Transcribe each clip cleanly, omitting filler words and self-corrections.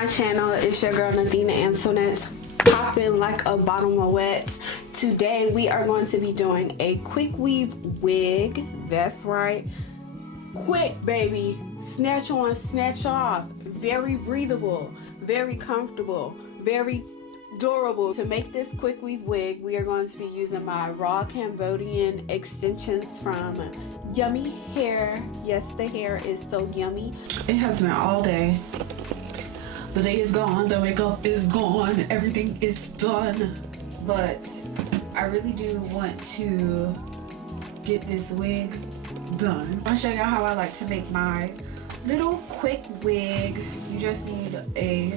my channel. It's your girl Nadina Antoinette, popping like a bottle of wet. Today we are going to be doing a quick weave wig. That's right, quick baby, snatch on, snatch off. Very breathable, very comfortable, very durable. To make this quick weave wig, we are going to be using my raw Cambodian extensions from Yummy Hair. Yes, the hair is so yummy. It has been all day. The day is gone, the makeup is gone, everything is done. But I really do want to get this wig done. I'll show y'all how I like to make my little quick wig. You just need a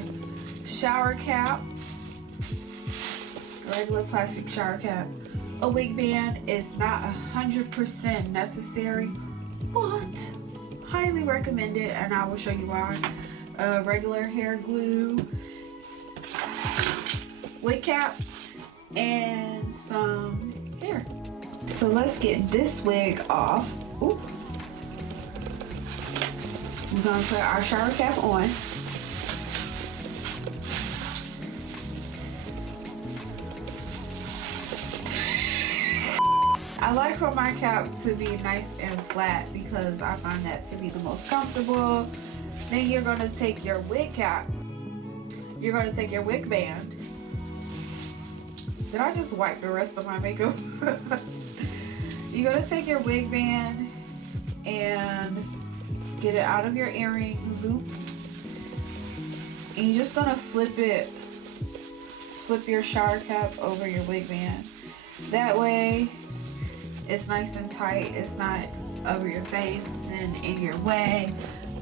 shower cap, regular plastic shower cap. A wig band is not 100% necessary, but highly recommended, and I will show you why. Regular hair glue, wig cap, and some hair. So let's get this wig off. Ooh. We're gonna put our shower cap on. I like for my cap to be nice and flat because I find that to be the most comfortable. Then you're gonna take your wig cap. You're gonna take your wig band. Did I just wipe the rest of my makeup? You're gonna take your wig band and get it out of your earring loop. And you're just gonna flip your shower cap over your wig band. That way it's nice and tight. It's not over your face and in your way,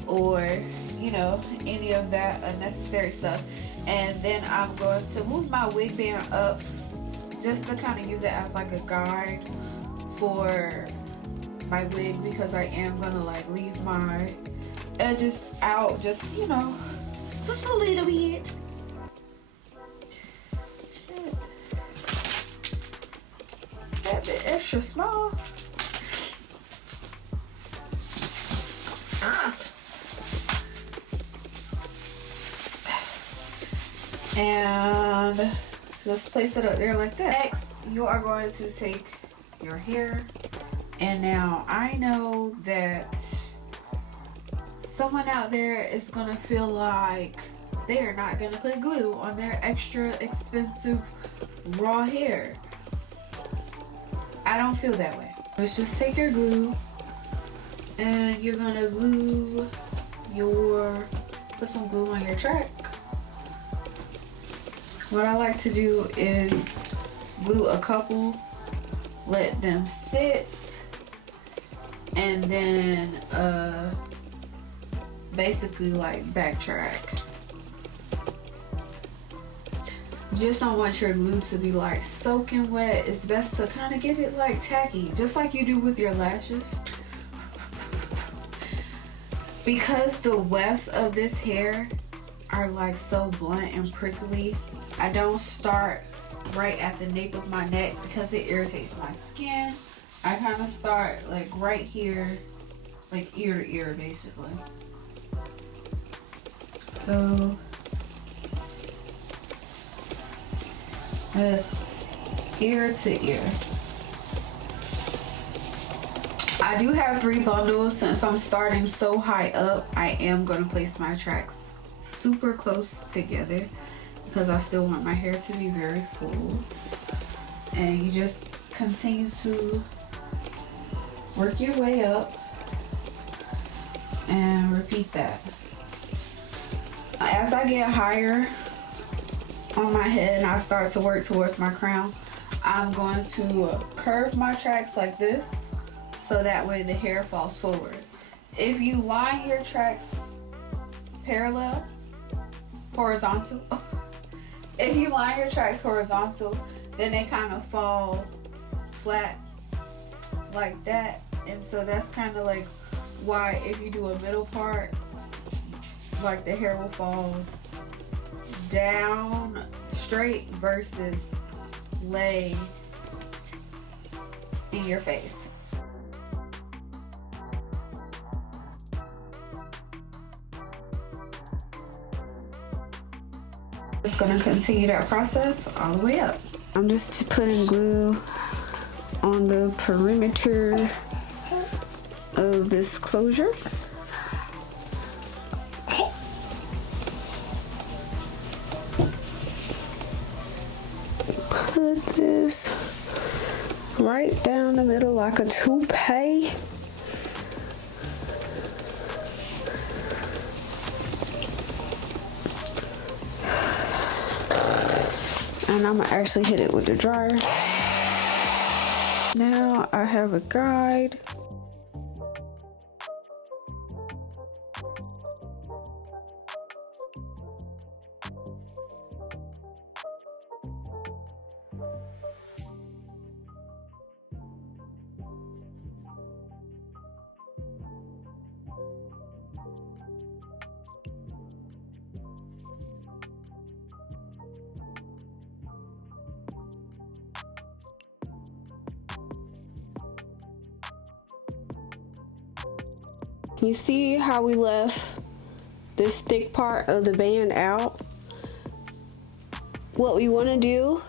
or you know, any of that unnecessary stuff. And then I'm going to move my wig band up just to kind of use it as like a guide for my wig, because I am gonna like leave my edges out, just you know, just a little bit. Shit. That bit extra small. And just place it up there like that. Next, you are going to take your hair, and now I know that someone out there is gonna feel like they're not gonna put glue on their extra expensive raw hair. I don't feel that way. Let's just take your glue and you're gonna put some glue on your track. What I like to do is glue a couple, let them sit, and then basically like backtrack. You just don't want your glue to be like soaking wet. It's best to kind of get it like tacky, just like you do with your lashes. Because the wefts of this hair are like so blunt and prickly, I don't start right at the nape of my neck because it irritates my skin. I kind of start like right here, like ear to ear basically. So that's ear to ear. I do have 3 bundles. Since I'm starting so high up, I am going to place my tracks super close together because I still want my hair to be very full. And you just continue to work your way up and repeat that. As I get higher on my head and I start to work towards my crown, I'm going to curve my tracks like this, so that way the hair falls forward. If you line your tracks horizontal, if you line your tracks horizontal, then they kind of fall flat like that. And so that's kind of like why if you do a middle part, like the hair will fall down straight versus lay in your face. gonna continue that process all the way up. I'm just putting glue on the perimeter of this closure. Put this right down the middle like a toupee. And I'm gonna actually hit it with the dryer. Now I have a guide. You see how we left this thick part of the band out? What we want to do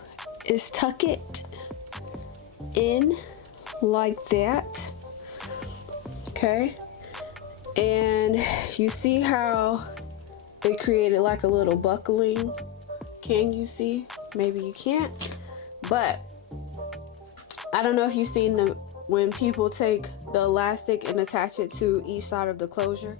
is tuck it in like that, okay? And you see how it created like a little buckling? Can you see? Maybe you can't, but I don't know if you've seen them when people take the elastic and attach it to each side of the closure.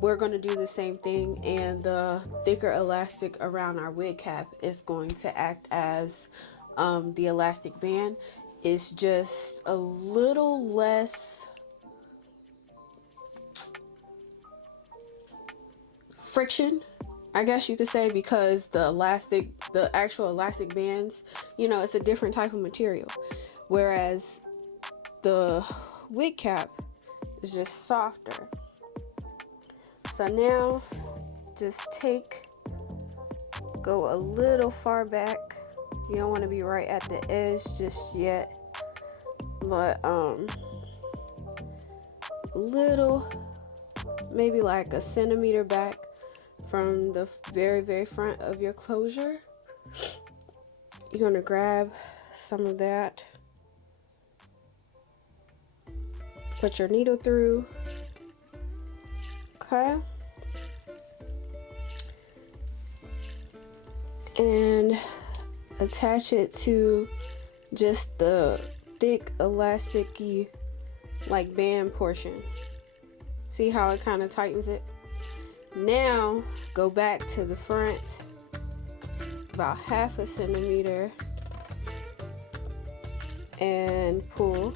We're going to do the same thing, and the thicker elastic around our wig cap is going to act as the elastic band. It's just a little less friction, I guess you could say, because the actual elastic bands, you know, it's a different type of material, whereas the wig cap is just softer. So now just go a little far back. You don't want to be right at the edge just yet, but little, maybe like a centimeter back from the very, very front of your closure. You're gonna grab some of that, put your needle through, okay, and attach it to just the thick elasticy like band portion. See how it kind of tightens it? Now go back to the front about half a centimeter and pull.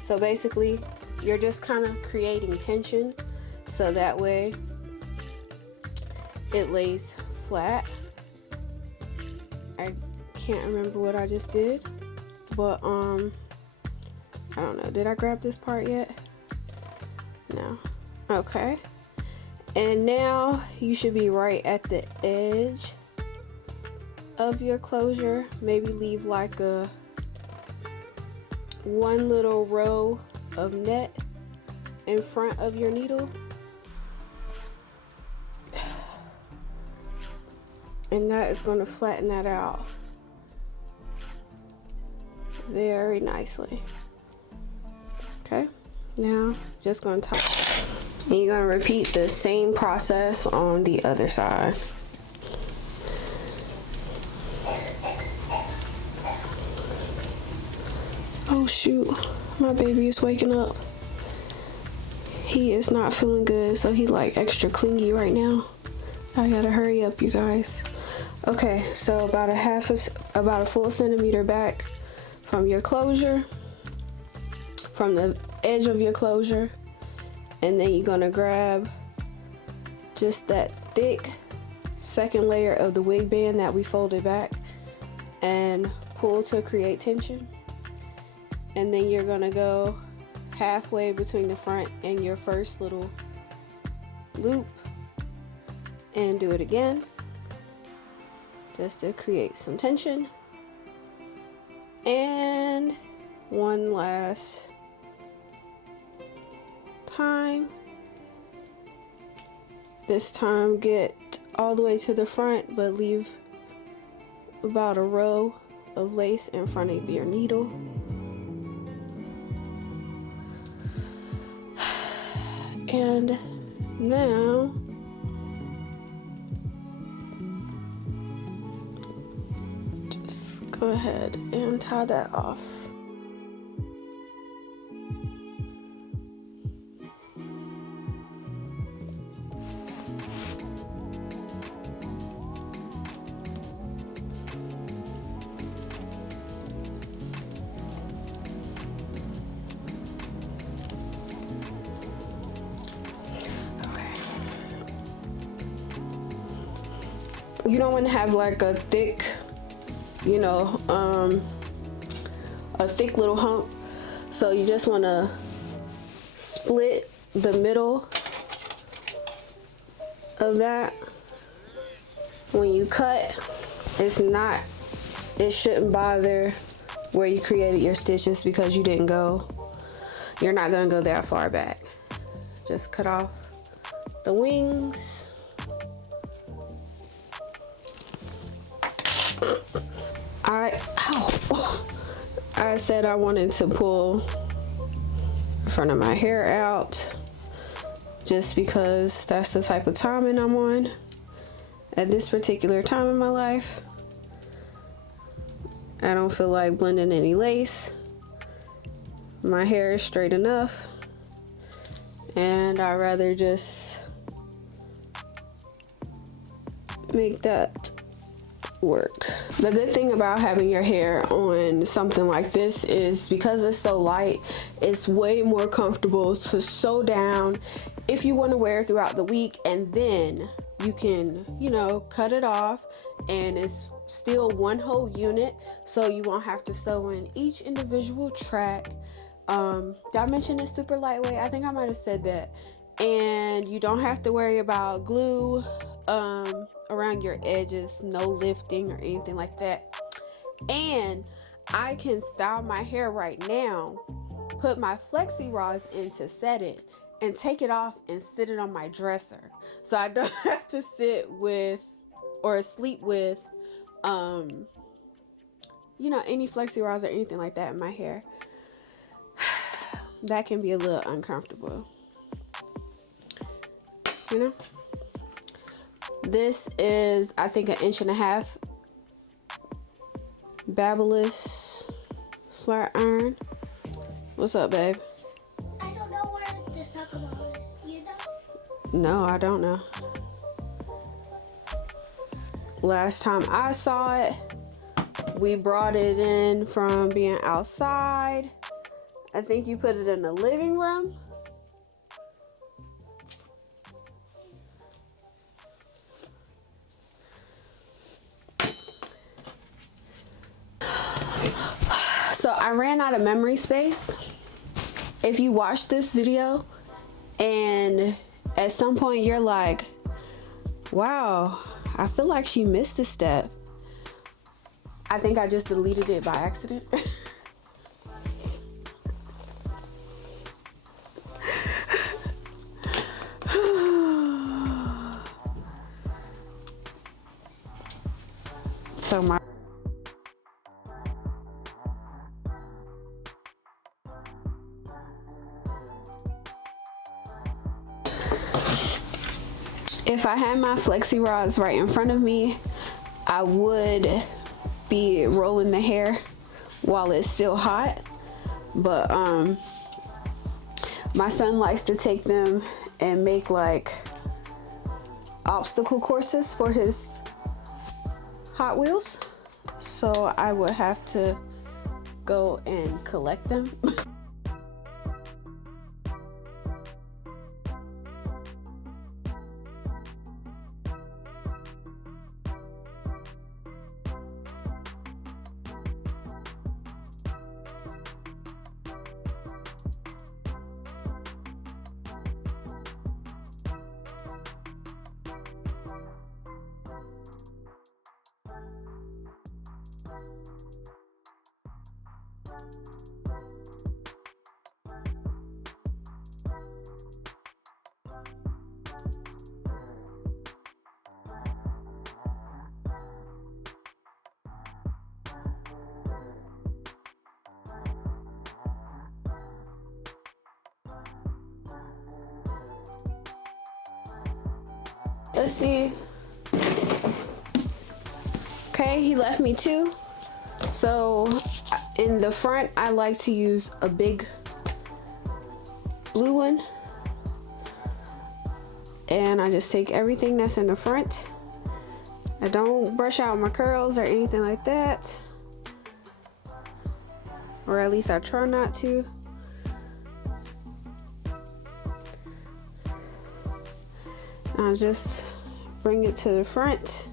So basically you're just kind of creating tension so that way it lays flat. I can't remember what I just did, but I don't know, did I grab this part yet? No. Okay, and now you should be right at the edge of your closure. Maybe leave like one little row of net in front of your needle, and that is going to flatten that out very nicely. Okay, now just going to tie. And you're going to repeat the same process on the other side. Oh shoot, my baby is waking up. He is not feeling good, so he like extra clingy right now. I gotta hurry up, you guys. Okay, so about a full centimeter back from your closure, from the edge of your closure, and then you're gonna grab just that thick second layer of the wig band that we folded back and pull to create tension. And then you're gonna go halfway between the front and your first little loop and do it again just to create some tension. And one last time. This time get all the way to the front, but leave about a row of lace in front of your needle. And now just go ahead and tie that off. You don't want to have like a thick, you know, a thick little hump. So you just want to split the middle of that. When you cut, it shouldn't bother where you created your stitches because you're not gonna go that far back. Just cut off the wings. I said I wanted to pull the front of my hair out just because that's the type of timing I'm on at this particular time in my life. I don't feel like blending any lace. My hair is straight enough, and I'd rather just make that work. The good thing about having your hair on something like this is because it's so light, it's way more comfortable to sew down if you want to wear it throughout the week, and then you can, you know, cut it off and it's still one whole unit, so you won't have to sew in each individual track. Did I mention it's super lightweight? I think I might have said that. And you don't have to worry about glue around your edges, no lifting or anything like that. And I can style my hair right now, put my flexi rods in to set it, and take it off and sit it on my dresser, so I don't have to sit with or sleep with you know, any flexi rods or anything like that in my hair. That can be a little uncomfortable, you know. This is, I think, 1.5 inch Babyliss flat iron. What's up, babe? I don't know where the sucker ball is. You know? No, I don't know. Last time I saw it, we brought it in from being outside. I think you put it in the living room. So I ran out of memory space. If you watch this video and at some point you're like, wow, I feel like she missed a step, I think I just deleted it by accident. So if I had my flexi rods right in front of me, I would be rolling the hair while it's still hot, but my son likes to take them and make like obstacle courses for his Hot Wheels, so I would have to go and collect them. Let's see. Okay, he left me 2. So in the front, I like to use a big blue one. And I just take everything that's in the front. I don't brush out my curls or anything like that. Or at least I try not to. I'll just bring it to the front.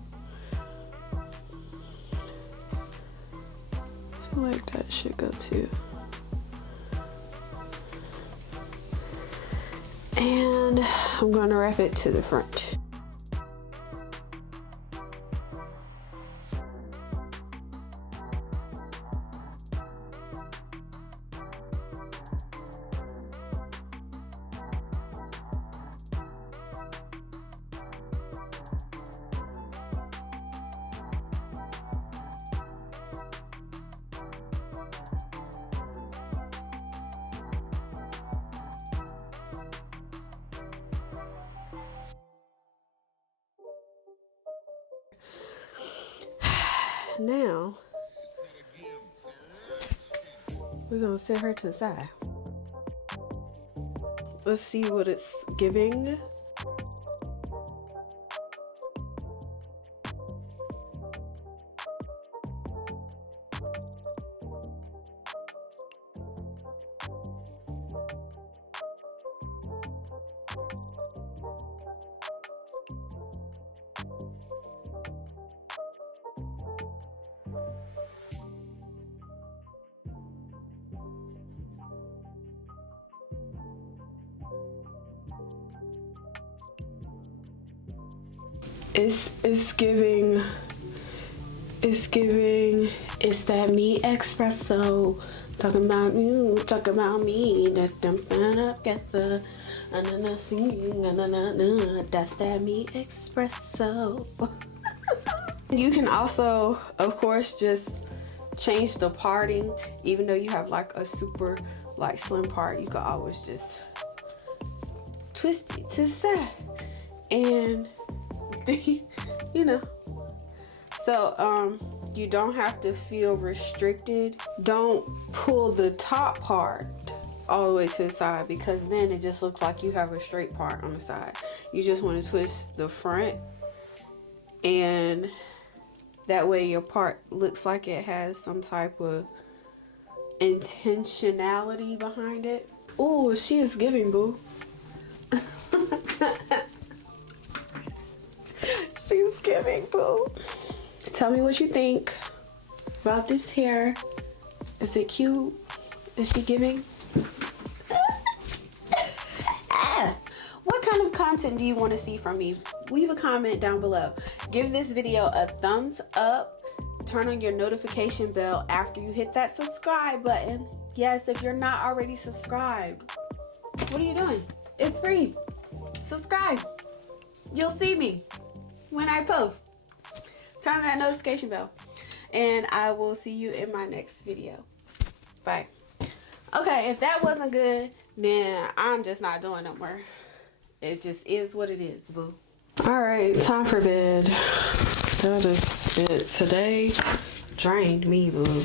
I feel like that should go too. And I'm gonna wrap it to the front. Now, we're gonna set her to the side. Let's see what it's giving. It's giving, it's that me espresso. Talking about you, talking about me. That's that me espresso. You can also, of course, just change the parting. Even though you have like a super like slim part, you can always just twist it to the side. And you know, so you don't have to feel restricted. Don't pull the top part all the way to the side, because then it just looks like you have a straight part on the side. You just want to twist the front, and that way your part looks like it has some type of intentionality behind it. Oh, she is giving, boo. She's giving, boo. Tell me what you think about this hair. Is it cute? Is she giving? What kind of content do you want to see from me? Leave a comment down below. Give this video a thumbs up. Turn on your notification bell after you hit that subscribe button. Yes, if you're not already subscribed. What are you doing? It's free. Subscribe. You'll see me when I post. Turn on that notification bell. And I will see you in my next video. Bye. Okay, if that wasn't good, then I'm just not doing no more. It just is what it is, boo. Alright, time for bed. That is it. Today drained me, boo.